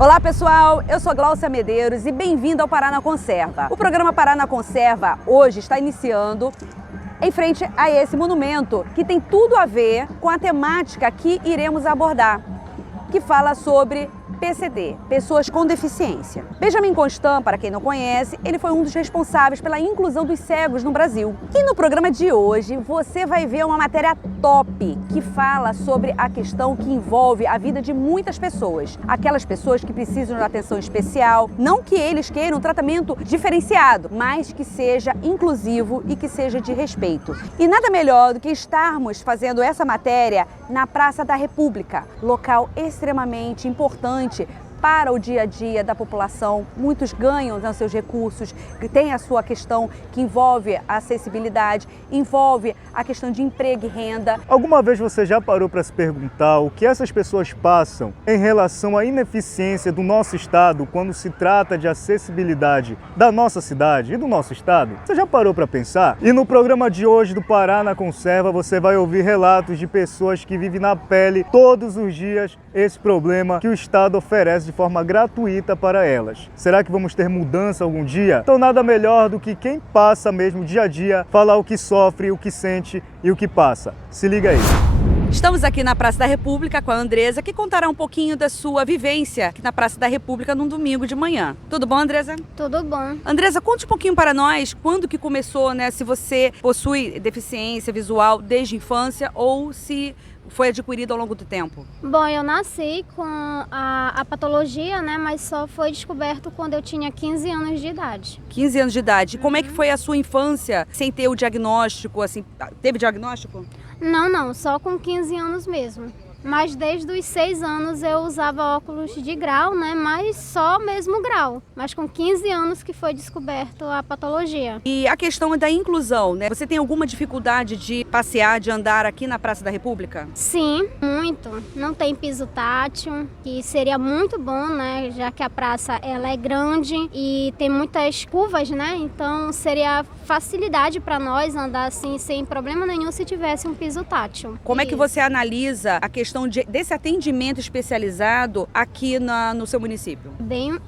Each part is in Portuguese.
Olá pessoal, eu sou Glaucia Medeiros e bem-vindo ao Pará na Conserva. O programa Pará na Conserva hoje está iniciando em frente a esse monumento que tem tudo a ver com a temática que iremos abordar, que fala sobre PCD, pessoas com deficiência. Benjamin Constant, para quem não conhece, ele foi um dos responsáveis pela inclusão dos cegos no Brasil. E no programa de hoje você vai ver uma matéria top que fala sobre a questão que envolve a vida de muitas pessoas. Aquelas pessoas que precisam de atenção especial, não que eles queiram um tratamento diferenciado, mas que seja inclusivo e que seja de respeito. E nada melhor do que estarmos fazendo essa matéria na Praça da República, local extremamente importante para o dia a dia da população. Muitos ganham seus recursos, que tem a sua questão que envolve a acessibilidade, envolve a questão de emprego e renda. Alguma vez você já parou para se perguntar o que essas pessoas passam em relação à ineficiência do nosso estado quando se trata de acessibilidade da nossa cidade e do nosso estado? Você já parou para pensar? E no programa de hoje do Pará na Conserva você vai ouvir relatos de pessoas que vivem na pele todos os dias esse problema que o estado oferece de forma gratuita para elas. Será que vamos ter mudança algum dia? Então nada melhor do que quem passa mesmo dia a dia falar o que sofre, o que sente e o que passa. Se liga aí. Estamos aqui na Praça da República com a Andresa, que contará um pouquinho da sua vivência aqui na Praça da República num domingo de manhã. Tudo bom, Andresa? Tudo bom. Andresa, conte um pouquinho para nós quando que começou, né? Se você possui deficiência visual desde a infância ou se foi adquirido ao longo do tempo? Bom, eu nasci com a patologia, né? Mas só foi descoberto quando eu tinha 15 anos de idade. 15 anos de idade. Como é que foi a sua infância sem ter o diagnóstico, assim? Teve diagnóstico? Não, só com 15 anos mesmo. Mas desde os 6 anos eu usava óculos de grau, né? Mas só mesmo grau. Mas com 15 anos que foi descoberto a patologia. E a questão é da inclusão, né? Você tem alguma dificuldade de passear, de andar aqui na Praça da República? Sim, muito. Não tem piso tátil, que seria muito bom, né? Já que a praça ela é grande e tem muitas curvas, né? Então seria facilidade para nós andar assim sem problema nenhum se tivesse um piso tátil. Como é que você analisa a questão desse atendimento especializado aqui no seu município? Bem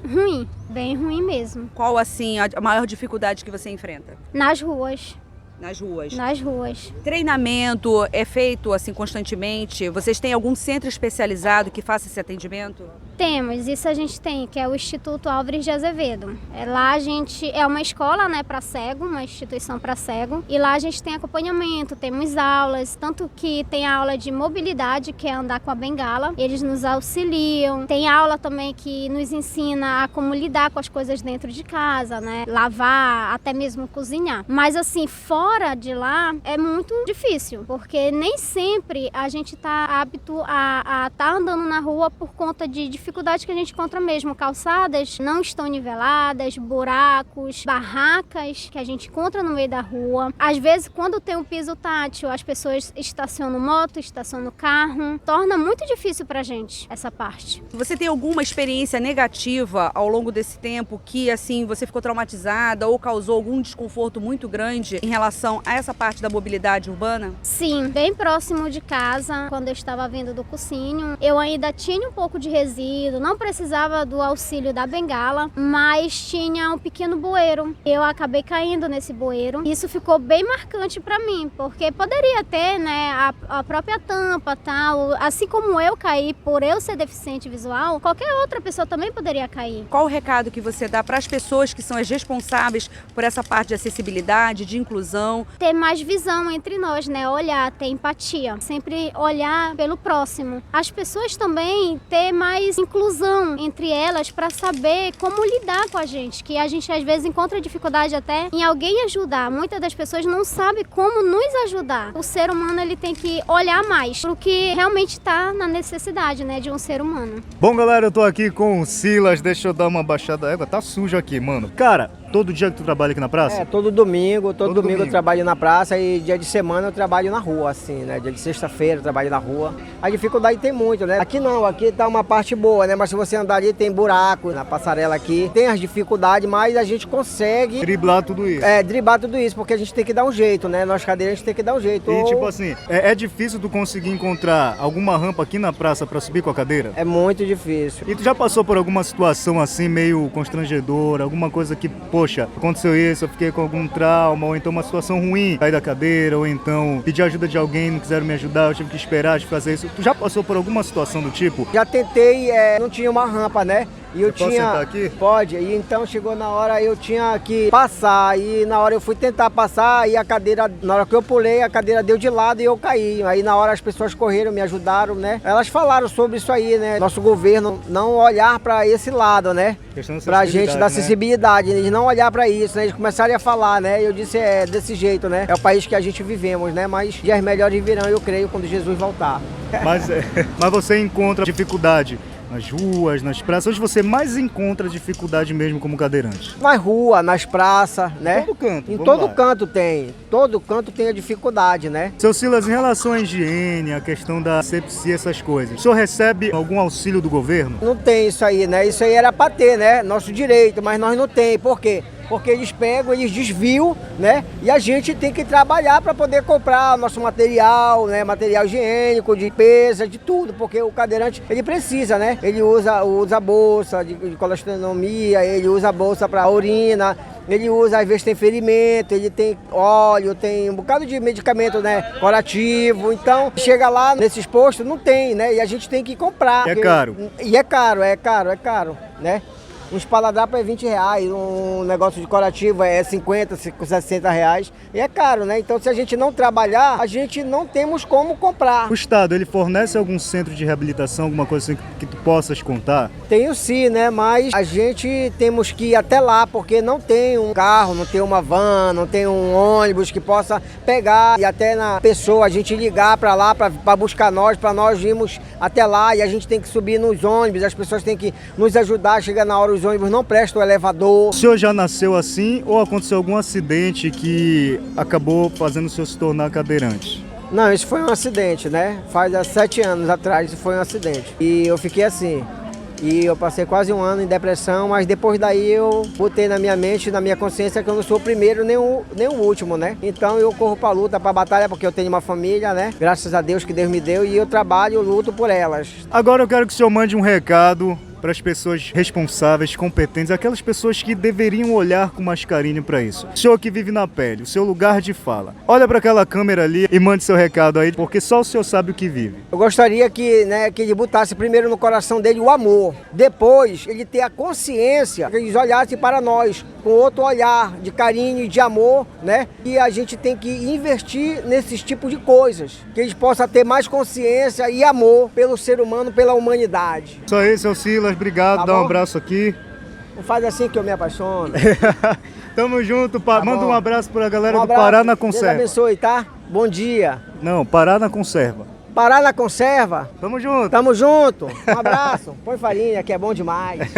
ruim mesmo. Qual, assim, a maior dificuldade que você enfrenta? Nas ruas. Nas ruas? Nas ruas. Treinamento é feito, assim, constantemente? Vocês têm algum centro especializado que faça esse atendimento? Temos, isso a gente tem, que é o Instituto Álvares de Azevedo. Lá a gente é uma escola, né, para cego, uma instituição para cego. E lá a gente tem acompanhamento, temos aulas, tanto que tem a aula de mobilidade, que é andar com a bengala. Eles nos auxiliam. Tem aula também que nos ensina a como lidar com as coisas dentro de casa, né? Lavar, até mesmo cozinhar. Mas assim, fora de lá é muito difícil, porque nem sempre a gente tá apto a tá andando na rua por conta de dificuldade que a gente encontra mesmo. Calçadas não estão niveladas, buracos, barracas que a gente encontra no meio da rua. Às vezes, quando tem um piso tátil, as pessoas estacionam moto, estacionam carro. Torna muito difícil pra gente essa parte. Você tem alguma experiência negativa ao longo desse tempo que, assim, você ficou traumatizada ou causou algum desconforto muito grande em relação a essa parte da mobilidade urbana? Sim, bem próximo de casa, quando eu estava vindo do cursinho, eu ainda tinha um pouco de resíduo, não precisava do auxílio da bengala, mas tinha um pequeno bueiro. Eu acabei caindo nesse bueiro. Isso ficou bem marcante para mim, porque poderia ter, né, a própria tampa, tal. Assim como eu caí por eu ser deficiente visual, qualquer outra pessoa também poderia cair. Qual o recado que você dá para as pessoas que são as responsáveis por essa parte de acessibilidade, de inclusão? Ter mais visão entre nós, né? Olhar, ter empatia, sempre olhar pelo próximo. As pessoas também ter mais inclusão entre elas para saber como lidar com a gente, que a gente às vezes encontra dificuldade até em alguém ajudar. Muitas das pessoas não sabem como nos ajudar. O ser humano ele tem que olhar mais para o que realmente está na necessidade, né, de um ser humano. Bom, galera, eu tô aqui com o Silas. Deixa eu dar uma baixada. A égua tá suja aqui, mano. Cara, todo dia que tu trabalha aqui na praça? É, todo domingo eu trabalho na praça e dia de semana eu trabalho na rua, assim, né? Dia de sexta-feira eu trabalho na rua. A dificuldade tem muito, né? Aqui não, aqui tá uma parte boa, né? Mas se você andar ali tem buraco na passarela aqui, tem as dificuldades, mas a gente consegue... Driblar tudo isso. Driblar tudo isso, porque a gente tem que dar um jeito, né? Nós cadeirantes tem que dar um jeito. E tipo assim, é difícil tu conseguir encontrar alguma rampa aqui na praça pra subir com a cadeira? É muito difícil. E tu já passou por alguma situação assim, meio constrangedora, alguma coisa que, poxa, aconteceu isso, eu fiquei com algum trauma, ou então uma situação ruim, cair da cadeira, ou então pedir ajuda de alguém, não quiseram me ajudar, eu tive que esperar de fazer isso. Tu já passou por alguma situação do tipo? Já tentei, não tinha uma rampa, né? E eu Posso sentar aqui? Pode, e então chegou na hora, eu tinha que passar, e na hora eu fui tentar passar, e a cadeira, na hora que eu pulei, a cadeira deu de lado e eu caí. Aí na hora as pessoas correram, me ajudaram, né? Elas falaram sobre isso aí, né? Nosso governo não olhar para esse lado, né? Pra gente da acessibilidade, né? Eles não olhar para isso, né? Eles começaram a falar, né? E eu disse, desse jeito, né? É o país que a gente vivemos, né? Mas dias melhores virão, eu creio, quando Jesus voltar. Mas você encontra dificuldade nas ruas, nas praças, onde você mais encontra dificuldade mesmo como cadeirante? Nas ruas, nas praças, né? Em todo canto. Em todo canto tem. Todo canto tem a dificuldade, né? Seu Silas, em relação à higiene, a questão da asepsia, essas coisas, o senhor recebe algum auxílio do governo? Não tem isso aí, né? Isso aí era para ter, né? Nosso direito, mas nós não tem. Por quê? Porque eles pegam, eles desviam, né? E a gente tem que trabalhar para poder comprar nosso material, né? Material higiênico, de limpeza, de tudo, porque o cadeirante, ele precisa, né? Ele usa bolsa de colostomia, ele usa bolsa para urina, ele usa, às vezes tem ferimento, ele tem óleo, tem um bocado de medicamento, né? Curativo. Então, chega lá nesses postos, não tem, né? E a gente tem que comprar. É caro. E é caro, né? Um esparadrapo é 20 reais, um negócio de curativo é 50, 60 reais. E é caro, né? Então, se a gente não trabalhar, a gente não temos como comprar. O Estado, ele fornece algum centro de reabilitação, alguma coisa assim que tu possas contar? Tenho sim, né? Mas a gente temos que ir até lá, porque não tem um carro, não tem uma van, não tem um ônibus que possa pegar e até na pessoa, a gente ligar para lá para buscar nós, para nós irmos até lá, e a gente tem que subir nos ônibus, as pessoas têm que nos ajudar, chega na hora os ônibus não prestam o elevador. O senhor já nasceu assim ou aconteceu algum acidente que acabou fazendo o senhor se tornar cadeirante? Não, isso foi um acidente, né? Faz 7 anos atrás isso foi um acidente. E eu fiquei assim. E eu passei quase um ano em depressão, mas depois daí eu botei na minha mente, na minha consciência que eu não sou o primeiro nem o último, né? Então eu corro pra luta, pra batalha, porque eu tenho uma família, né? Graças a Deus que Deus me deu e eu trabalho, luto por elas. Agora eu quero que o senhor mande um recado para as pessoas responsáveis, competentes, aquelas pessoas que deveriam olhar com mais carinho para isso. O senhor que vive na pele, o seu lugar de fala. Olha para aquela câmera ali e mande seu recado aí, porque só o senhor sabe o que vive. Eu gostaria que ele botasse primeiro no coração dele o amor. Depois, ele ter a consciência, que eles olhassem para nós com outro olhar de carinho e de amor, né? E a gente tem que investir nesses tipos de coisas. Que eles possam ter mais consciência e amor pelo ser humano, pela humanidade. Isso aí, seu Silas. Obrigado, tá dá bom? Um abraço aqui. Não faz assim que eu me apaixono. Tamo junto, manda bom. Um abraço pra galera Um do Pará na Deus Conserva. abençoe, tá? Bom dia. Não, Pará na Conserva. Pará na Conserva. Tamo junto. Tamo junto. Um abraço. Põe farinha, que é bom demais.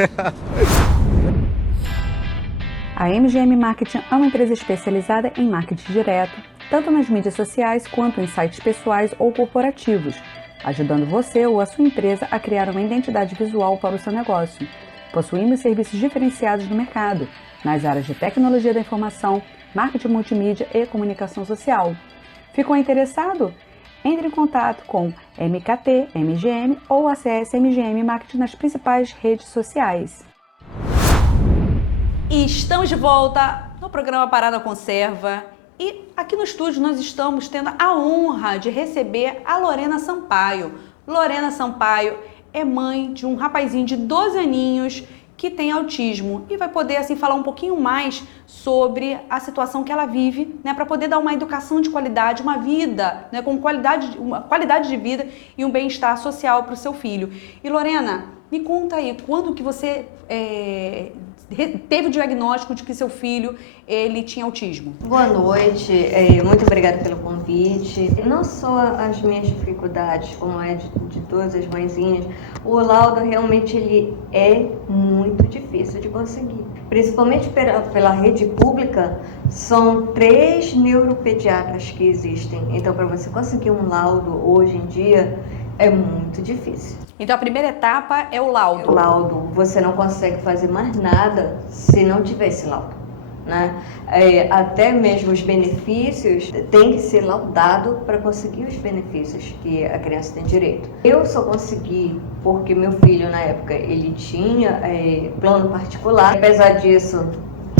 A MGM Marketing é uma empresa especializada em marketing direto, tanto nas mídias sociais quanto em sites pessoais ou corporativos, ajudando você ou a sua empresa a criar uma identidade visual para o seu negócio. Possuímos serviços diferenciados no mercado, nas áreas de tecnologia da informação, marketing multimídia e comunicação social. Ficou interessado? Entre em contato com MKT, MGM ou acesse MGM Marketing nas principais redes sociais. E estamos de volta no programa Pará na Conserva. E aqui no estúdio nós estamos tendo a honra de receber a Lorena Sampaio. Lorena Sampaio é mãe de um rapazinho de 12 aninhos que tem autismo e vai poder assim falar um pouquinho mais sobre a situação que ela vive, né, para poder dar uma educação de qualidade, uma vida, né, com uma qualidade de vida e um bem-estar social para o seu filho. E Lorena, me conta aí, quando que você teve o diagnóstico de que seu filho ele tinha autismo? Boa noite, muito obrigada pelo convite. Não só as minhas dificuldades, como é de todas as mãezinhas, o laudo realmente ele é muito difícil de conseguir. principalmente pela rede pública, são 3 neuropediatras que existem. Então, para você conseguir um laudo hoje em dia, é muito difícil. Então a primeira etapa é o laudo. O laudo, você não consegue fazer mais nada se não tiver esse laudo, né? Até mesmo os benefícios tem que ser laudado para conseguir os benefícios que a criança tem direito. Eu só consegui porque meu filho na época ele tinha plano particular. Apesar disso,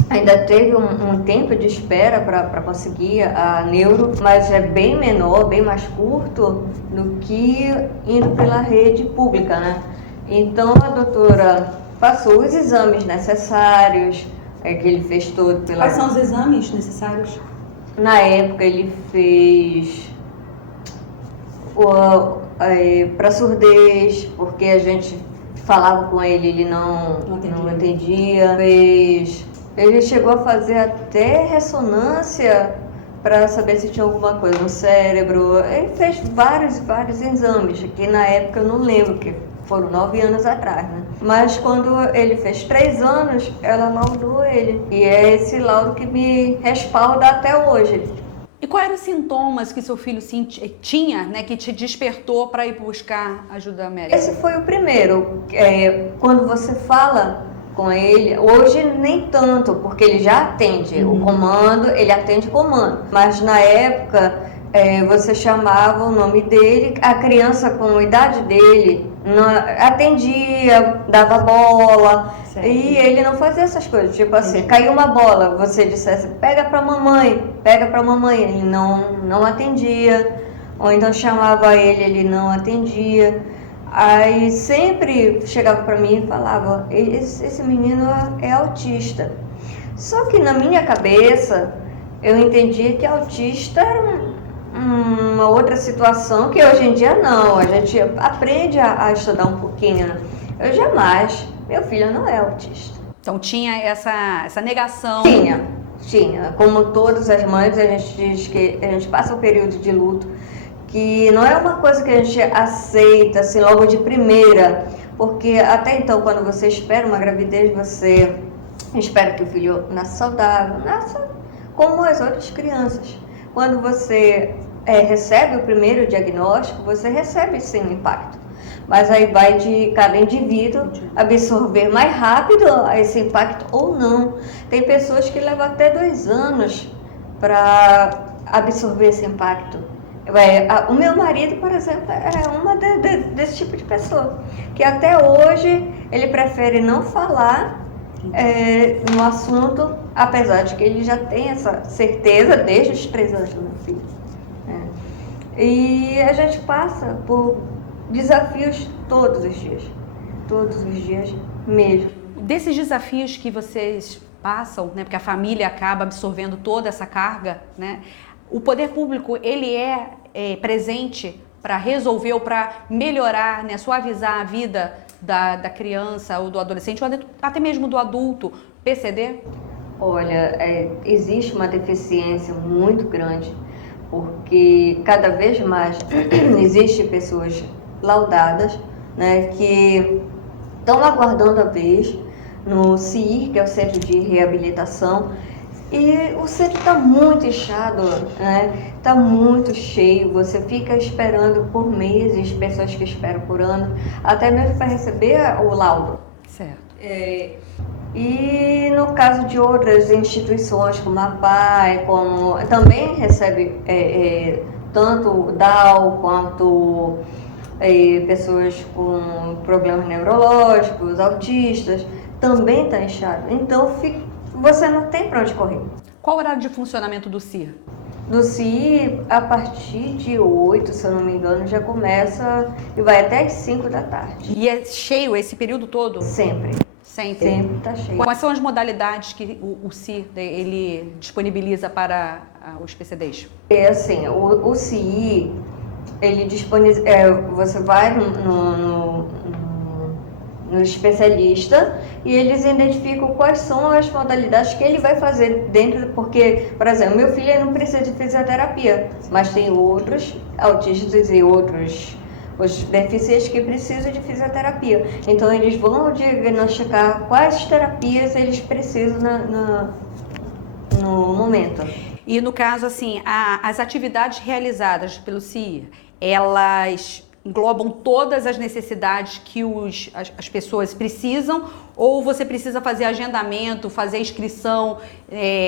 ainda teve um tempo de espera para conseguir a neuro, mas é bem menor, bem mais curto do que indo pela rede pública, né? Então a doutora passou os exames necessários, que ele fez todo pela... Quais são os exames necessários? Na época ele fez para surdez, porque a gente falava com ele, ele não entendia. Ele chegou a fazer até ressonância para saber se tinha alguma coisa no cérebro. Ele fez vários exames, que na época eu não lembro, que foram 9 anos atrás, né? Mas quando ele fez 3 anos, ela laudou ele. E é esse laudo que me respalda até hoje. E quais eram os sintomas que seu filho tinha, né, que te despertou para ir buscar ajuda médica? Esse foi o primeiro. Quando você fala com ele, hoje nem tanto, porque ele já atende o comando, ele atende comando. Mas na época, você chamava o nome dele, a criança com a idade dele atendia, dava bola, certo. E ele não fazia essas coisas, tipo assim, caiu uma bola, você dissesse, pega pra mamãe, ele não atendia, ou então chamava ele não atendia. Aí sempre chegava para mim e falava, esse menino é autista. Só que na minha cabeça, eu entendia que autista era uma outra situação que hoje em dia não, a gente aprende a estudar um pouquinho, né? Eu jamais, meu filho não é autista. Então tinha essa negação? Tinha. Como todas as mães, a gente diz que a gente passa um período de luto, que não é uma coisa que a gente aceita assim logo de primeira, porque até então, quando você espera uma gravidez, você espera que o filho nasça saudável, nasça como as outras crianças. Quando você recebe o primeiro diagnóstico, você recebe sim um impacto, mas aí vai de cada indivíduo absorver mais rápido esse impacto ou não. Tem pessoas que levam até 2 anos para absorver esse impacto. O meu marido, por exemplo, é uma desse tipo de pessoa, que até hoje ele prefere não falar no assunto, apesar de que ele já tem essa certeza desde os 3 anos do meu filho. E a gente passa por desafios todos os dias mesmo. Desses desafios que vocês passam, né, porque a família acaba absorvendo toda essa carga, né? O poder público, ele é presente para resolver ou para melhorar, né, suavizar a vida da criança ou do adolescente ou até mesmo do adulto PCD? Olha, existe uma deficiência muito grande, porque cada vez mais existem pessoas laudadas, né, que estão aguardando a vez no CIR, que é o Centro de Reabilitação, e o centro está muito inchado, né? Está muito cheio, você fica esperando por meses, pessoas que esperam por ano, até mesmo para receber o laudo. Certo. E no caso de outras instituições, como a PAI, também recebe tanto DAO quanto pessoas com problemas neurológicos, autistas, também está inchado. Então você não tem para onde correr. Qual o horário de funcionamento do CIR? Do CIR, a partir de 8, se eu não me engano, já começa e vai até as 5 da tarde. E é cheio esse período todo? Sempre. Sempre está cheio. Quais são as modalidades que o CIR ele disponibiliza para os PCDs? É assim, o CIR, ele disponibiliza, você vai no especialista e eles identificam quais são as modalidades que ele vai fazer dentro, porque, por exemplo, meu filho não precisa de fisioterapia, mas tem outros autistas e outros os deficientes que precisam de fisioterapia. Então eles vão diagnosticar quais terapias eles precisam no momento. E no caso, assim, as atividades realizadas pelo CIR, elas englobam todas as necessidades que as pessoas precisam, ou você precisa fazer agendamento, fazer inscrição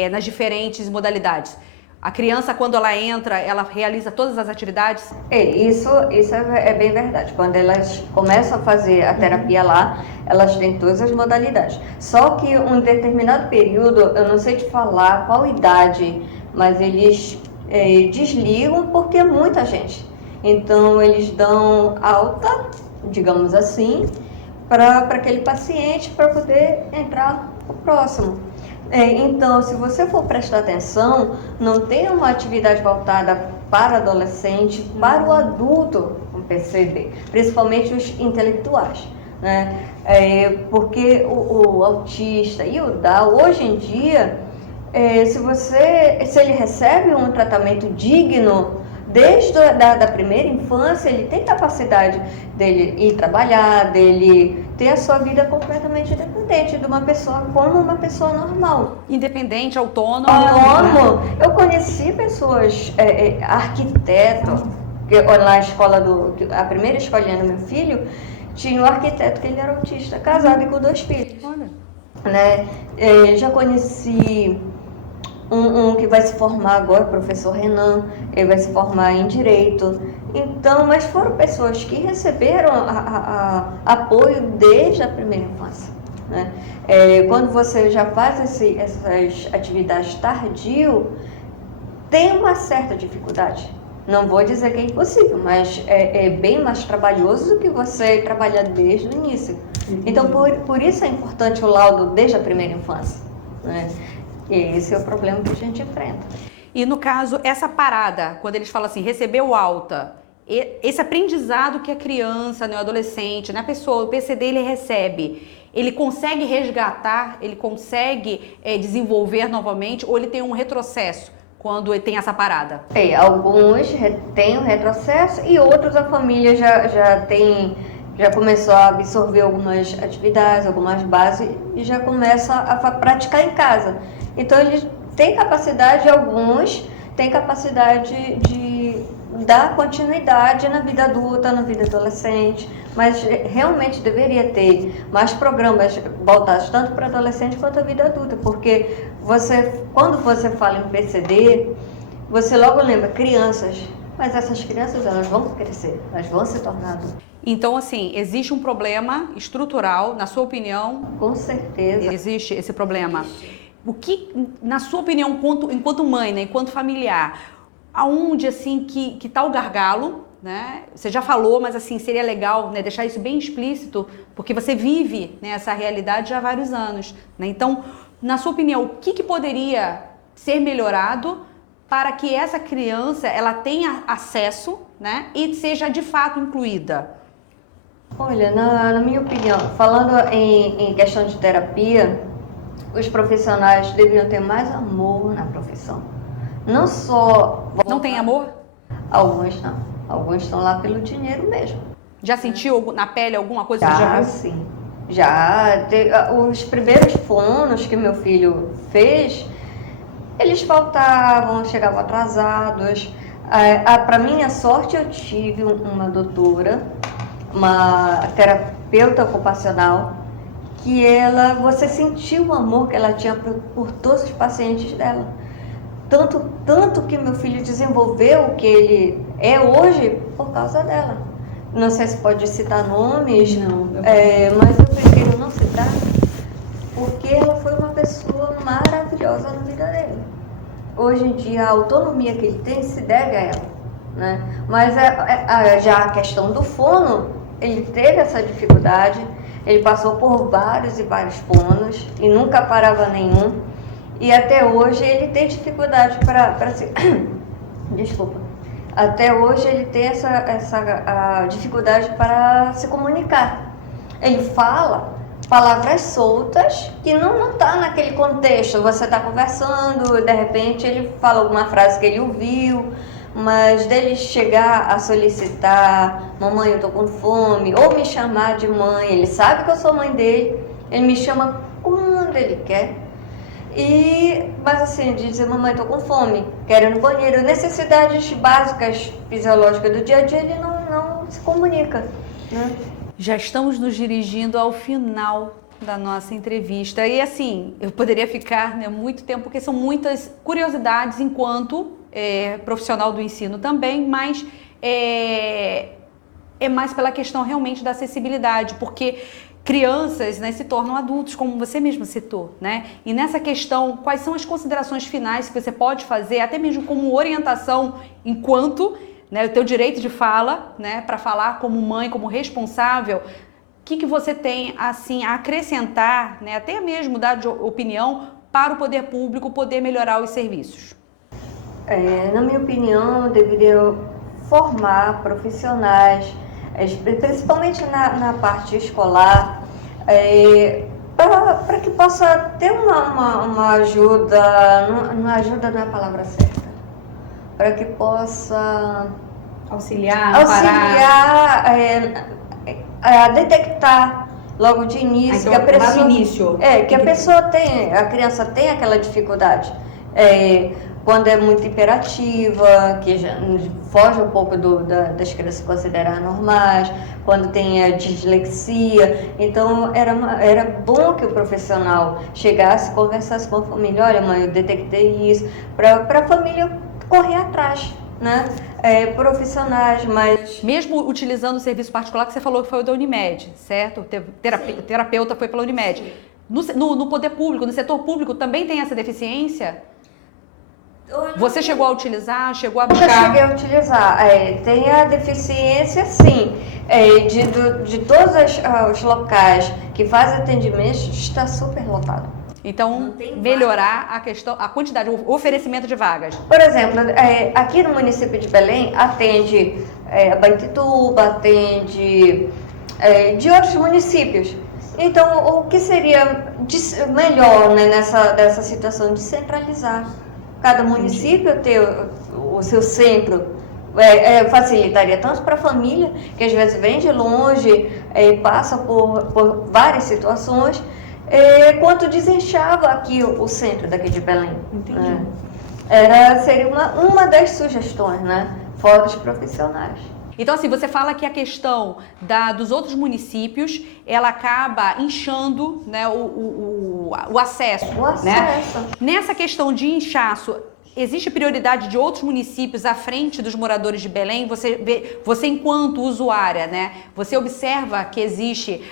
nas diferentes modalidades? A criança, quando ela entra, ela realiza todas as atividades? Isso é bem verdade. Quando elas começam a fazer a terapia lá, elas têm todas as modalidades. Só que um determinado período, eu não sei te falar qual idade, mas eles desligam porque é muita gente. Então eles dão alta, digamos assim, para aquele paciente para poder entrar no próximo. Então, se você for prestar atenção, não tem uma atividade voltada para adolescente, para o adulto com PCD, principalmente os intelectuais, né? Porque o autista e o Down, hoje em dia, se ele recebe um tratamento digno, desde da primeira infância, ele tem capacidade dele ir trabalhar, dele ter a sua vida completamente independente de uma pessoa como uma pessoa normal. Independente, autônomo. Autônomo. Eu conheci pessoas, arquiteto, que na escola a primeira escolinha do meu filho, tinha um arquiteto que ele era autista, casado e com 2 filhos. Olha. Né? Já conheci um que vai se formar agora, o professor Renan, ele vai se formar em Direito. Então, mas foram pessoas que receberam apoio desde a primeira infância, né? Quando você já faz essas atividades tardio, tem uma certa dificuldade. Não vou dizer que é impossível, mas é bem mais trabalhoso do que você trabalhar desde o início. Então, por isso é importante o laudo desde a primeira infância, né? E esse é o problema que a gente enfrenta. E no caso, essa parada, quando eles falam assim, recebeu alta, esse aprendizado que a criança, né, o adolescente, né, a pessoa, o PCD, ele recebe, ele consegue resgatar, ele consegue desenvolver novamente, ou ele tem um retrocesso quando ele tem essa parada? Alguns têm um retrocesso e outros a família já começou a absorver algumas atividades, algumas bases e já começa a praticar em casa. Então eles têm capacidade, alguns têm capacidade de dar continuidade na vida adulta, na vida adolescente, mas realmente deveria ter mais programas voltados tanto para adolescente quanto a vida adulta, porque quando você fala em PCD, você logo lembra crianças, mas essas crianças elas vão crescer, elas vão se tornar adultas. Então, assim, existe um problema estrutural, na sua opinião? Com certeza. Existe esse problema. O que, na sua opinião, enquanto mãe, né, enquanto familiar, aonde, assim, que está o gargalo, né? Você já falou, mas, assim, seria legal, né, deixar isso bem explícito, porque você vive, né, essa realidade já há vários anos, né? Então, na sua opinião, o que poderia ser melhorado para que essa criança, ela tenha acesso, né, e seja, de fato, incluída? Olha, na minha opinião, falando em questão de terapia, os profissionais deveriam ter mais amor na profissão. Não só... Não tem amor? Alguns não. Alguns estão lá pelo dinheiro mesmo. Já sentiu na pele alguma coisa? Já, sim. Já. Os primeiros fonos que meu filho fez, eles faltavam, chegavam atrasados. Para minha sorte, eu tive uma doutora, uma terapeuta ocupacional, que você sentiu o amor que ela tinha por todos os pacientes dela. Tanto que meu filho desenvolveu o que ele é hoje por causa dela. Não sei se pode citar nomes, mas eu prefiro não citar, porque ela foi uma pessoa maravilhosa na vida dele. Hoje em dia, a autonomia que ele tem se deve a ela, né? Mas já a questão do fono, ele teve essa dificuldade, ele passou por vários e vários fonos e nunca parava nenhum. E até hoje ele tem dificuldade para se... Desculpa. Até hoje ele tem essa dificuldade para se comunicar. Ele fala palavras soltas que não tá naquele contexto. Você está conversando, de repente ele fala alguma frase que ele ouviu, mas dele chegar a solicitar, mamãe, eu tô com fome, ou me chamar de mãe, ele sabe que eu sou mãe dele, ele me chama quando ele quer. Mas assim, de dizer, mamãe, tô com fome, quero ir no banheiro, necessidades básicas fisiológicas do dia a dia, ele não se comunica, né? Já estamos nos dirigindo ao final da nossa entrevista. E assim, eu poderia ficar, né, muito tempo, porque são muitas curiosidades enquanto profissional do ensino também, mas é mais pela questão realmente da acessibilidade, porque crianças, né, se tornam adultos, como você mesmo citou, né? E nessa questão, quais são as considerações finais que você pode fazer, até mesmo como orientação enquanto, né, o teu direito de fala, né, para falar como mãe, como responsável, o que você tem assim a acrescentar, né, até mesmo dar de opinião para o poder público poder melhorar os serviços? Na minha opinião, deveria formar profissionais, principalmente na parte escolar, para que possa ter uma ajuda, não ajuda não é a palavra certa, para que possa Auxiliar a detectar logo de início, então, que a pessoa, início. A criança tem aquela dificuldade. Quando é muito imperativa, que já foge um pouco das crianças considerar normais, quando tem a dislexia. Então, era bom que o profissional chegasse, conversasse com a família, olha mãe, eu detectei isso, para a família correr atrás, né? Profissionais, mas... Mesmo utilizando o serviço particular que você falou que foi o da Unimed, certo? O terapeuta foi pela Unimed. No poder público, no setor público, também tem essa deficiência? Você chegou a utilizar, chegou a buscar? Nunca cheguei a utilizar. Tem a deficiência, sim, de todos os locais que fazem atendimento, está super lotado. Então, melhorar a questão, a quantidade, o oferecimento de vagas. Por exemplo, aqui no município de Belém, atende Abaetuba, atende de outros municípios. Então, o que seria melhor, né, dessa situação de centralizar? Cada município ter o seu centro facilitaria tanto para a família, que às vezes vem de longe, passa por várias situações, quanto desinchava aqui o centro daqui de Belém. Entendi. Seria uma das sugestões, né? Fora os profissionais. Então, assim, você fala que a questão dos outros municípios, ela acaba inchando, né, o acesso. O acesso. Né? Nessa questão de inchaço, existe prioridade de outros municípios à frente dos moradores de Belém? Você enquanto usuária, né, você observa que existe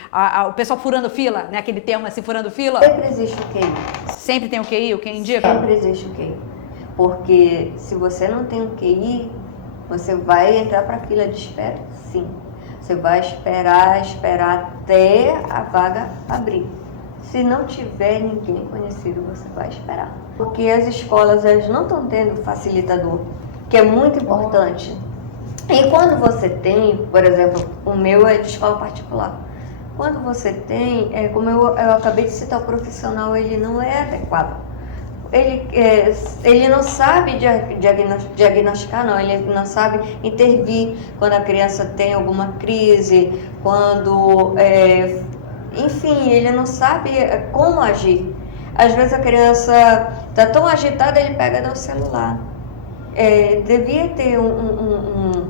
o pessoal furando fila, né, aquele termo assim, furando fila? Sempre existe o QI. Sempre tem o QI, o que indica? Sempre existe o QI. Porque se você não tem o QI, você vai entrar para a fila de espera? Sim. Você vai esperar até a vaga abrir. Se não tiver ninguém conhecido, você vai esperar. Porque as escolas elas não estão tendo facilitador, que é muito importante. E quando você tem, por exemplo, o meu é de escola particular. Quando você tem, como eu acabei de citar, o profissional ele não é adequado. Ele não sabe diagnosticar, não, ele não sabe intervir quando a criança tem alguma crise, quando, enfim, ele não sabe como agir. Às vezes a criança está tão agitada, ele pega no celular. Devia ter uma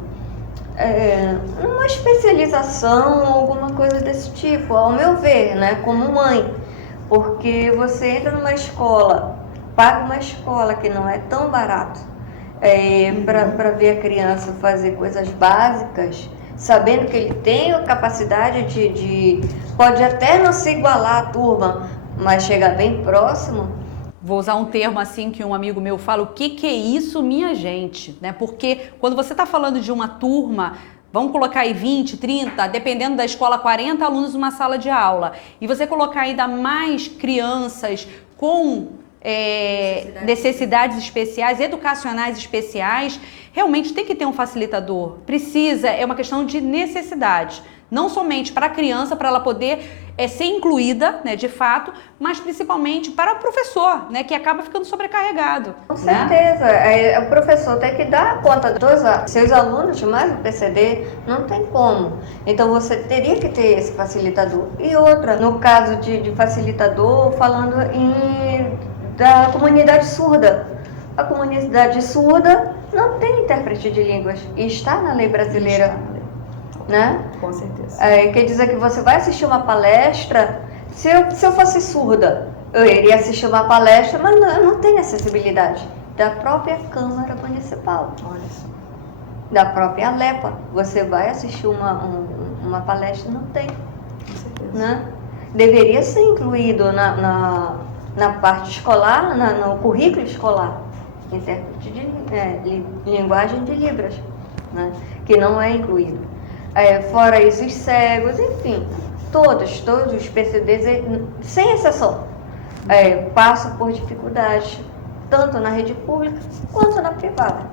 especialização, alguma coisa desse tipo, ao meu ver, né, como mãe, porque você entra numa escola, paga uma escola que não é tão barato para ver a criança fazer coisas básicas, sabendo que ele tem a capacidade pode até não se igualar à turma, mas chegar bem próximo. Vou usar um termo assim que um amigo meu fala, o que é isso, minha gente? Né? Porque quando você está falando de uma turma, vamos colocar aí 20, 30, dependendo da escola, 40 alunos numa sala de aula, e você colocar ainda mais crianças com necessidades especiais, educacionais especiais, realmente tem que ter um facilitador. Precisa, é uma questão de necessidade. Não somente para a criança, para ela poder ser incluída, né, de fato, mas principalmente para o professor, né, que acaba ficando sobrecarregado. Com certeza, o professor tem que dar conta dos seus alunos, mais o PCD, não tem como. Então você teria que ter esse facilitador. E outra, no caso de facilitador, falando da comunidade surda. A comunidade surda não tem intérprete de línguas e está na lei brasileira. Né? Com certeza. Quer dizer que você vai assistir uma palestra, se eu fosse surda, eu iria assistir uma palestra, mas eu não tenho acessibilidade da própria Câmara Municipal, da própria Alepa. Você vai assistir uma palestra, não tem. Com certeza. Né? Deveria ser incluído na parte escolar, no currículo escolar, intérprete de linguagem de Libras, né? Que não é incluído. Fora isso, os cegos, enfim, todos os PCDs, sem exceção, passam por dificuldades, tanto na rede pública quanto na privada.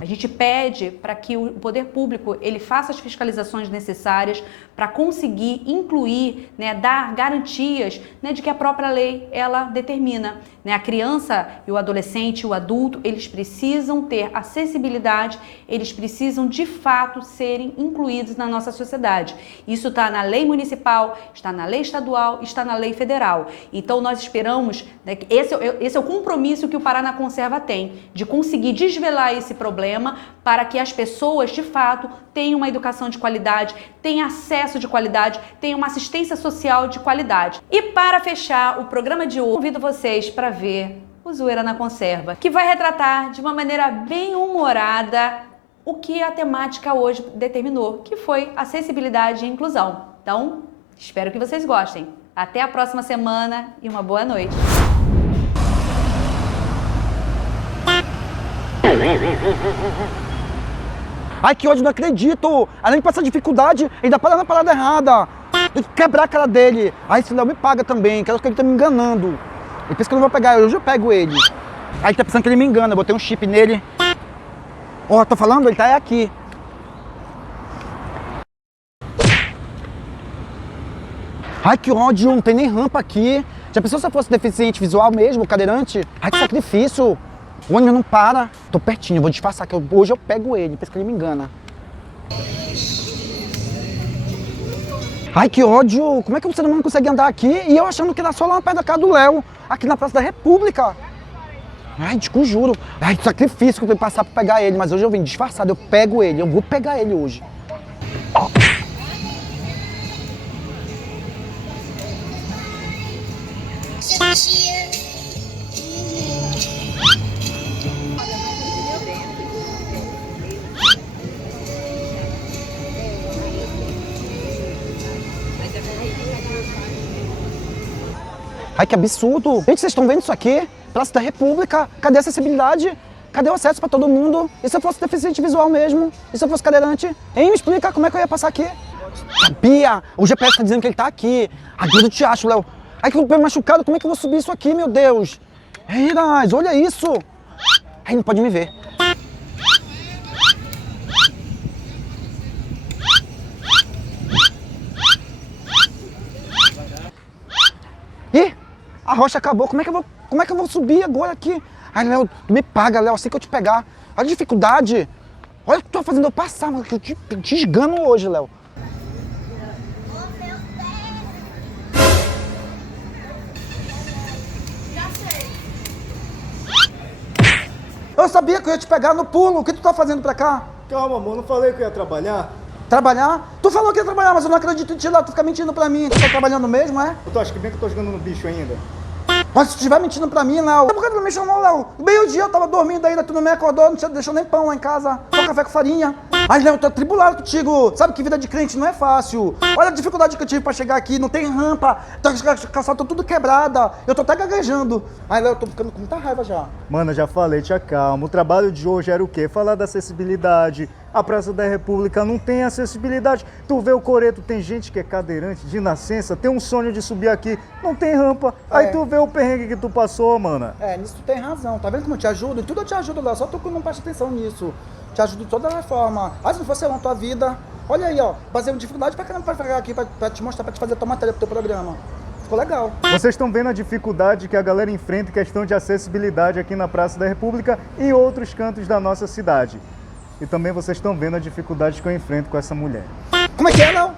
A gente pede para que o poder público ele faça as fiscalizações necessárias para conseguir incluir, né, dar garantias, né, de que a própria lei ela determina. Né? A criança e o adolescente, o adulto, eles precisam ter acessibilidade, eles precisam de fato serem incluídos na nossa sociedade. Isso está na lei municipal, está na lei estadual, está na lei federal. Então nós esperamos, né, que esse é o compromisso que o Paraná Conserva tem, de conseguir desvelar esse problema para que as pessoas de fato tenham uma educação de qualidade, tenham acesso de qualidade, tenham uma assistência social de qualidade. E para fechar o programa de hoje, convido vocês para ver o Zoeira na Conserva, que vai retratar de uma maneira bem humorada o que a temática hoje determinou, que foi acessibilidade e inclusão. Então, espero que vocês gostem. Até a próxima semana e uma boa noite. Ai, que ódio, não acredito! Além de passar dificuldade, ainda para na parada errada. Tem que quebrar a cara dele. Ai, esse Léo me paga também, quero que ele tá me enganando. Ele pensa que eu não vou pegar, hoje eu pego ele. Aí ele tá pensando que ele me engana, eu botei um chip nele. Ó, tô falando, ele tá aqui. Ai, que ódio, não tem nem rampa aqui. Já pensou se eu fosse deficiente visual mesmo, cadeirante? Ai, que sacrifício. O ônibus não para. Tô pertinho, vou disfarçar que hoje eu pego ele, pensa que ele me engana. Ai, que ódio! Como é que o ser humano consegue andar aqui e eu achando que era só lá perto da casa do Léo, aqui na Praça da República? Ai, te juro. Ai, que sacrifício que eu tenho que passar pra pegar ele, mas hoje eu vim disfarçado, eu pego ele, eu vou pegar ele hoje. Ai, que absurdo! Gente, vocês estão vendo isso aqui? Praça da República, cadê a acessibilidade? Cadê o acesso para todo mundo? E se eu fosse deficiente visual mesmo? E se eu fosse cadeirante? Hein, me explica como é que eu ia passar aqui? Sabia! O GPS tá dizendo que ele tá aqui. Ajuda, eu te acho, Léo. Ai, que eu tô bem machucado, como é que eu vou subir isso aqui, meu Deus? Ei, Iraz, olha isso! Ai, não pode me ver. Ih, a rocha acabou, como é que eu vou subir agora aqui? Ai, Léo, tu me paga, Léo, assim que eu te pegar. Olha a dificuldade. Olha o que tu tá fazendo eu passar, mano, que eu te esgano hoje, Léo. Eu sabia que eu ia te pegar no pulo, o que tu tá fazendo pra cá? Calma, amor, não falei que eu ia trabalhar? Trabalhar? Tu falou que ia trabalhar, mas eu não acredito em ti, Léo, tu fica mentindo pra mim. Tu tá trabalhando mesmo, é? Tu acha que bem que eu tô jogando no bicho ainda? Mas se tu estiver mentindo pra mim, Léo, por que tu não me chamou, Léo? Meio-dia eu tava dormindo ainda, tu não me acordou, não deixou nem pão lá em casa, só café com farinha. Ai, Léo, eu tô atribulado contigo, sabe que vida de crente não é fácil. Olha a dificuldade que eu tive pra chegar aqui, não tem rampa, as calçadas estão tudo quebrada, eu tô até gaguejando. Ai, Léo, eu tô ficando com muita raiva já. Mano, eu já falei, te acalma. O trabalho de hoje era o quê? Falar da acessibilidade, a Praça da República não tem acessibilidade. Tu vê o Coreto, tem gente que é cadeirante de nascença, tem um sonho de subir aqui, não tem rampa. Aí tu vê o perrengue que tu passou, mano. Nisso tu tem razão. Tá vendo como eu te ajudo? Em tudo eu te ajudo, Léo, só tu que não presta atenção nisso. Te ajudo de toda a forma. Se não fosse eu na tua vida, olha aí, ó, baseio dificuldade pra caramba pra ficar aqui, pra te mostrar, pra te fazer a tua matéria pro teu programa. Ficou legal. Vocês estão vendo a dificuldade que a galera enfrenta em questão de acessibilidade aqui na Praça da República e em outros cantos da nossa cidade. E também vocês estão vendo a dificuldade que eu enfrento com essa mulher. Como é que é, Léo?